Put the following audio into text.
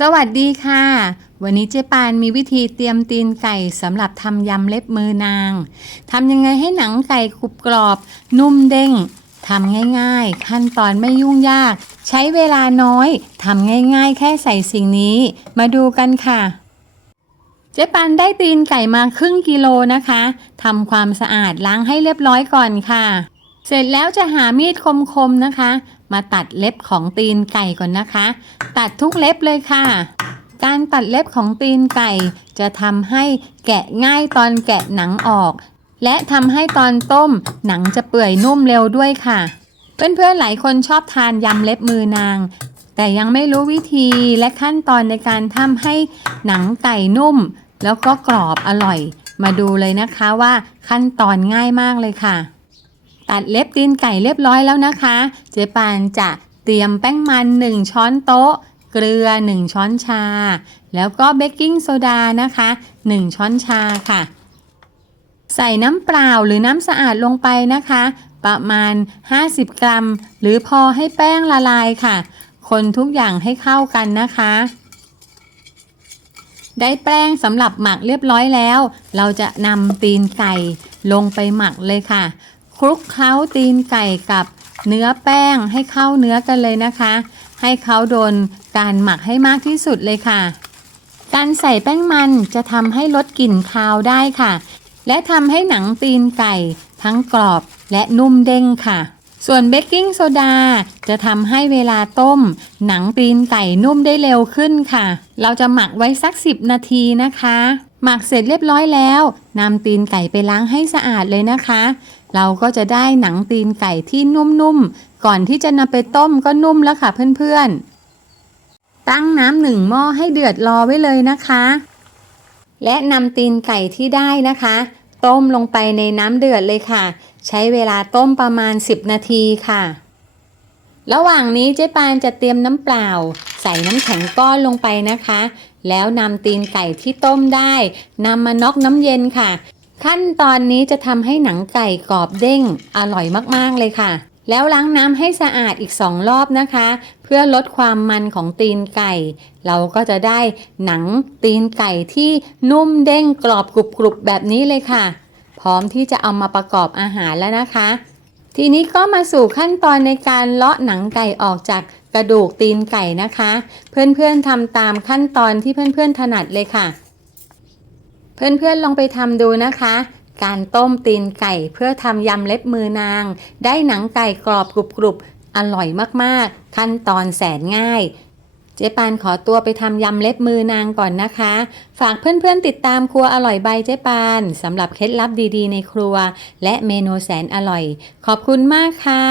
สวัสดีค่ะ วันนี้เจ๊ปานมีวิธีเตรียมตีนไก่สำหรับทำยำเล็บมือนางทำยังไงให้หนังไก่กรุบกรอบ นุ่มเด้งทำง่ายๆ ขั้นตอนไม่ยุ่งยาก ใช้เวลาน้อยทำง่ายๆ แค่ใส่สิ่งนี้ มาดูกันค่ะ เจ๊ปันได้ตีนไก่มาครึ่งกิโลนะคะทำความสะอาดล้างให้เรียบร้อยก่อนค่ะ เสร็จแล้วจะหามีดคมๆนะคะ มาตัดเล็บของตีนไก่ก่อนนะคะ ตัดทุกเล็บเลยค่ะ การตัดเล็บของตีนไก่ จะทำให้แกะง่ายตอนแกะหนังออก และทำให้ตอนต้มหนังจะเปื่อยนุ่มเร็วด้วยค่ะ เพื่อนๆหลายคนชอบทานยำเล็บมือนาง แต่ยังไม่รู้วิธีและขั้นตอนในการทำให้หนังไก่นุ่ม แล้วก็กรอบอร่อย มาดูเลยนะคะว่าขั้นตอนง่ายมากเลยค่ะ ตัดเล็บตีนไก่เรียบร้อยแล้วนะคะ เจ๊ปานจะเตรียมแป้งมัน 1 ช้อนโต๊ะ เกลือ 1 ช้อนชา แล้วก็เบกกิ้งโซดานะคะ 1 ช้อนชาค่ะ ใส่น้ำเปล่าหรือน้ำสะอาดลงไปนะคะ ประมาณ 50 กรัม หรือพอให้แป้งละลายค่ะ คนทุกอย่างให้เข้ากันนะคะได้แป้งสำหรับหมักเรียบร้อยแล้ว เราจะนำตีนไก่ลงไปหมักเลยค่ะ คลุกเคล้าตีนไก่กับเนื้อแป้งให้เข้าเนื้อกันเลยนะคะ ให้เขาโดนการหมักให้มากที่สุดเลยค่ะ การใส่แป้งมันจะทำให้ลดกลิ่นคาวได้ค่ะ และทำให้หนังตีนไก่ ทั้งกรอบและนุ่มเด้งค่ะ ส่วนเบกกิ้งโซดาจะทำให้เวลาต้ม หนังตีนไก่นุ่มได้เร็วขึ้นค่ะ เราจะหมักไว้สัก 10 นาทีนะคะ หมักเสร็จเรียบร้อยแล้วนำตีนไก่ไปล้างให้สะอาดเลยนะคะ เราก็จะได้หนังตีนไก่ที่นุ่มๆ ก่อนที่จะนำไปต้มก็นุ่มแล้วค่ะเพื่อนๆ ตั้งน้ำหนึ่งหม้อให้เดือดรอไว้เลยนะคะ และนำตีนไก่ที่ได้นะคะ ต้มลงไปในน้ำเดือดเลยค่ะ ใช้เวลาต้มประมาณ 10 นาทีค่ะ ระหว่างนี้เจ๊ปานจะเตรียมน้ำเปล่า ใส่น้ำแข็งก้อนลงไปนะคะ แล้วนำตีนไก่ที่ต้มได้นำมาน็อกน้ำเย็นค่ะ ขั้นตอนนี้จะทำให้หนังไก่กรอบเด้งอร่อยมากๆเลยค่ะ แล้วล้างน้ำให้สะอาดอีกสองรอบนะคะ เพื่อลดความมันของตีนไก่ เราก็จะได้หนังตีนไก่ที่นุ่มเด้งกรอบกรุบๆแบบนี้เลยค่ะ พร้อมที่จะเอามาประกอบอาหารแล้วนะคะ ทีนี้ก็มาสู่ขั้นตอนในการเลาะหนังไก่ออกจากกระดูกตีนไก่นะคะ เพื่อนๆทำตามขั้นตอนที่เพื่อนๆถนัดเลยค่ะ เพื่อนๆลองไปทำดูนะคะ การต้มตีนไก่เพื่อทำยำเล็บมือนาง ได้หนังไก่กรอบกรุบๆ อร่อยมากๆ ขั้นตอนแสนง่าย เจ๊ปานขอตัวไปทำยำเล็บมือนางก่อนนะคะ ฝากเพื่อนๆติดตามครัวอร่อยใบเจ๊ปานสำหรับเคล็ดลับดีๆ ในครัว และเมนูแสนอร่อย ขอบคุณมากค่ะ